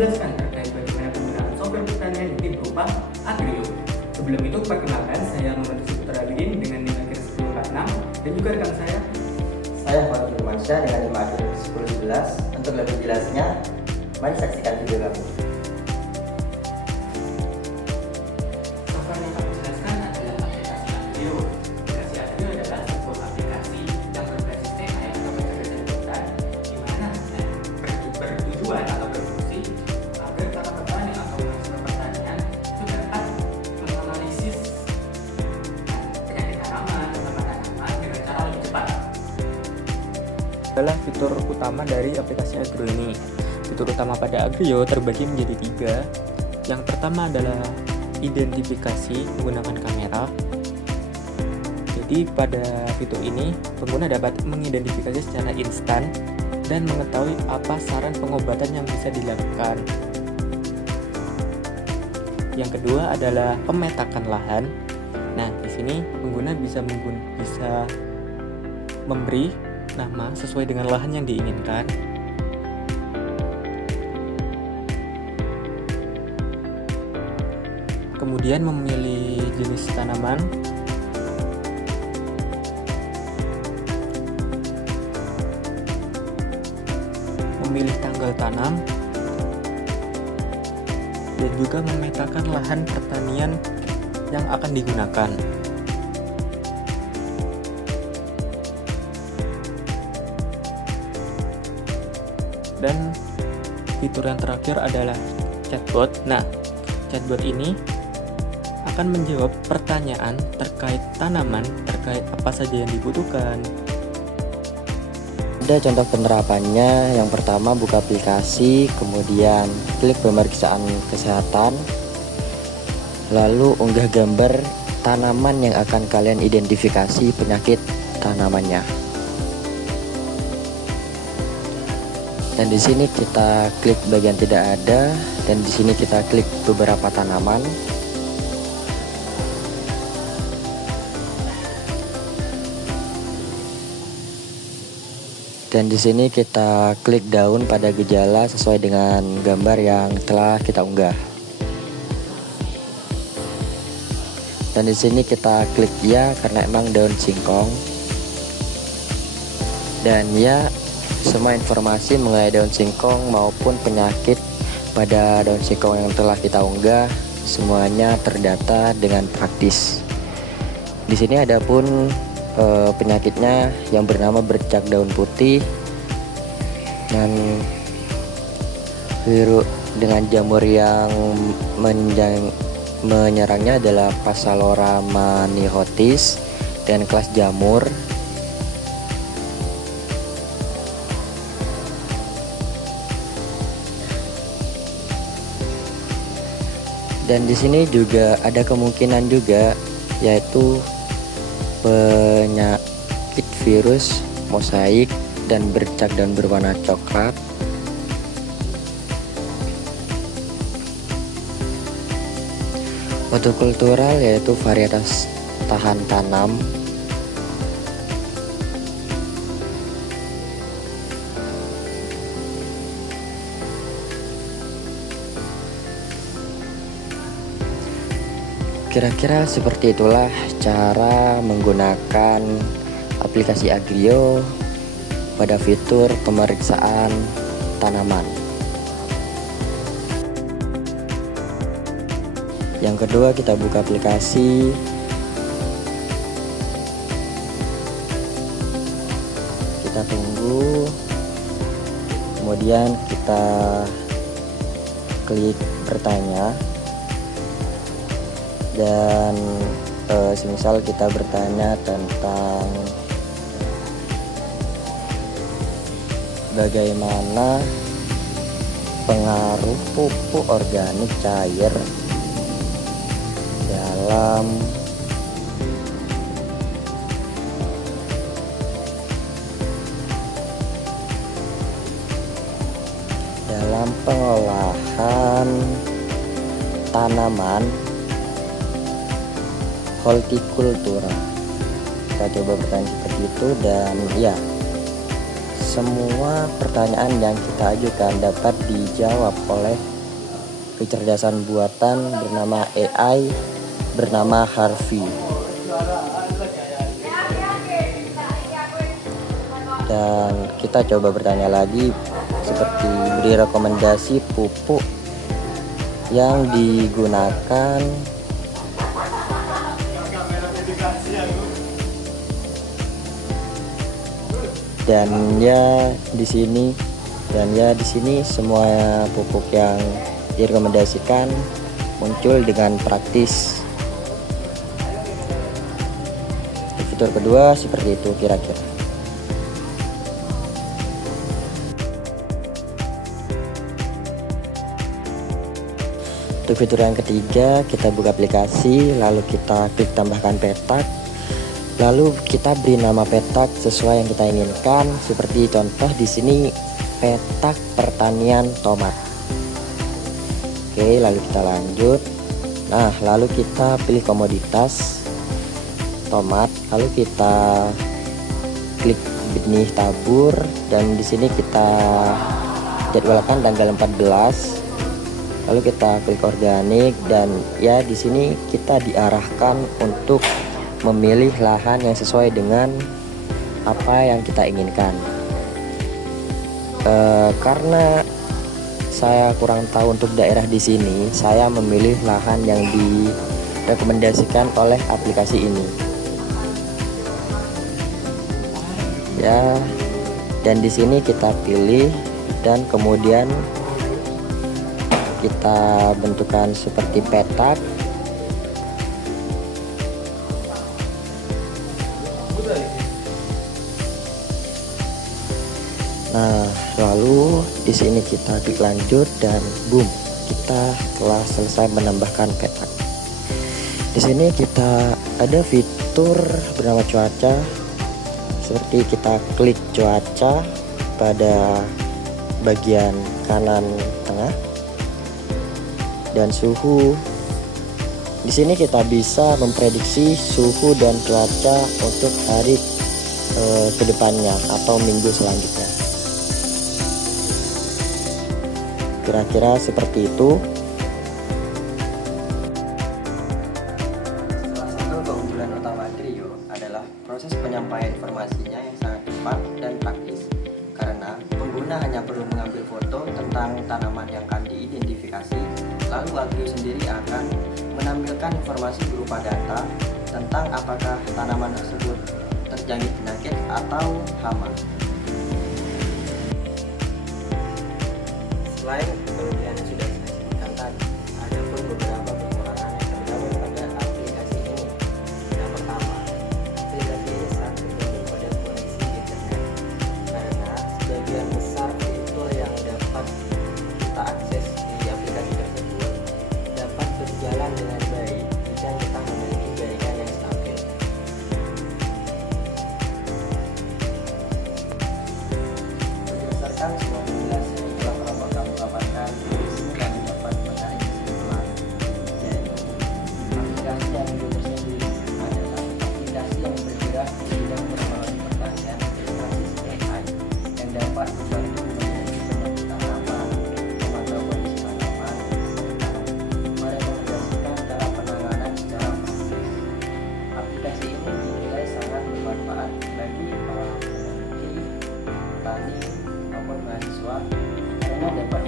menjelaskan terkait bagaimana penggunaan software pertanian di tim berupa Agrio. Sebelum itu, perkenalkan, saya Muhammad Putra Abidin dengan NIM akhir 1046 dan juga rekan saya Fatul Firmansyah dengan NIM akhir 1011. Untuk lebih jelasnya, mari saksikan video kami. software yang kami jelaskan adalah aplikasi Agrio. Aplikasi Agrio adalah sebuah aplikasi yang berbasis AI atau kecerdasan buatan, di mana bertujuan atau berfungsi agar para petani atau mahasiswa pertanian itu dapat menganalisis penyakit tanaman dengan cara lebih cepat. Adalah fitur utama dari aplikasi Agrio ini. Fitur utama pada Agrio terbagi menjadi 3. Yang pertama adalah identifikasi menggunakan kamera. Jadi pada fitur ini, pengguna dapat mengidentifikasi secara instan dan mengetahui apa saran pengobatan yang bisa dilakukan. Yang kedua adalah pemetakan lahan. Nah, di sini pengguna bisa memberi nama sesuai dengan lahan yang diinginkan. Kemudian memilih jenis tanaman, memilih tanggal tanam, dan juga memetakan lahan pertanian yang akan digunakan. Dan fitur yang terakhir adalah chatbot. Nah, chatbot ini akan menjawab pertanyaan terkait tanaman, terkait apa saja yang dibutuhkan. Ada contoh penerapannya. Yang pertama, buka aplikasi, kemudian klik pemeriksaan kesehatan, lalu unggah gambar tanaman yang akan kalian identifikasi penyakit tanamannya. Dan di sini kita klik bagian tidak ada, dan di sini kita klik beberapa tanaman. Dan di sini kita klik daun pada gejala sesuai dengan gambar yang telah kita unggah. Dan di sini kita klik ya karena emang daun singkong. Dan ya, semua informasi mengenai daun singkong maupun penyakit pada daun singkong yang telah kita unggah semuanya terdata dengan praktis. Di sini ada pun penyakitnya yang bernama bercak daun putih, dan virus dengan jamur yang menyerangnya adalah Passalorama nihotis dan kelas jamur. Dan di sini juga ada kemungkinan juga, yaitu penyakit virus mosaik dan bercak daun berwarna coklat. Hortikultural yaitu varietas tahan tanam. Kira-kira seperti itulah cara menggunakan aplikasi Agrio pada fitur pemeriksaan tanaman. Yang kedua, kita buka aplikasi. Kita tunggu. Kemudian kita klik bertanya. Dan semisal kita bertanya tentang bagaimana pengaruh pupuk organik cair dalam pengolahan tanaman hortikultura. Kita coba bertanya seperti itu, dan ya, semua pertanyaan yang kita ajukan dapat dijawab oleh kecerdasan buatan bernama AI bernama Harvey. Dan kita coba bertanya lagi seperti beri rekomendasi pupuk yang digunakan dan ya di sini semua pupuk yang direkomendasikan muncul dengan praktis. Di fitur kedua seperti itu kira-kira. Untuk fitur yang ketiga, kita buka aplikasi, lalu kita klik tambahkan petak, lalu kita beri nama petak sesuai yang kita inginkan. Seperti contoh di sini petak pertanian tomat. Oke, lalu kita lanjut. Nah, lalu kita pilih komoditas tomat, lalu kita klik benih tabur dan di sini kita jadwalkan tanggal 14. Lalu kita klik organik dan ya di sini kita diarahkan untuk memilih lahan yang sesuai dengan apa yang kita inginkan. Karena saya kurang tahu untuk daerah di sini, saya memilih lahan yang direkomendasikan oleh aplikasi ini. Ya, dan di sini kita pilih dan kemudian kita bentukkan seperti petak. Nah, lalu di sini kita klik lanjut dan boom, kita telah selesai menambahkan petak. Di sini kita ada fitur bernama cuaca. Seperti kita klik cuaca pada bagian kanan tengah. Dan suhu. Di sini kita bisa memprediksi suhu dan cuaca untuk hari kedepannya atau minggu selanjutnya. Kira-kira seperti itu. Salah satu keunggulan utama Agrio adalah proses penyampaian informasinya yang sangat cepat dan praktis. Karena pengguna hanya perlu mengambil foto tentang tanaman yang akan diidentifikasi, lalu Agrio sendiri akan menampilkan informasi berupa data tentang apakah tanaman tersebut terjangkit penyakit atau hama. Selain kelebihan yang sudah saya sebutkan tadi, ada pun beberapa kekurangan yang terdapat pada aplikasi ini. Yang pertama, aplikasi ini sangat tergantung pada koneksi internet, karena sebagian besar fitur yang dapat kita akses di aplikasi tersebut dapat berjalan dengan baik jika kita memiliki jaringan yang stabil. Berdasarkan semua penjelasan yang telah kami paparkan, di sini kami dapat menarik kesimpulan. Jadi, aplikasi Agrio tersendiri adalah aplikasi yang bergerak di bidang pengembangan pertanian berbasis AI yang dapat membantu mendeteksi tanaman, memantau kondisi tanaman, serta merekomendasikan cara penanganan secara praktis. Aplikasi ini dinilai sangat bermanfaat bagi para peneliti, petani, maupun mahasiswa karena dapat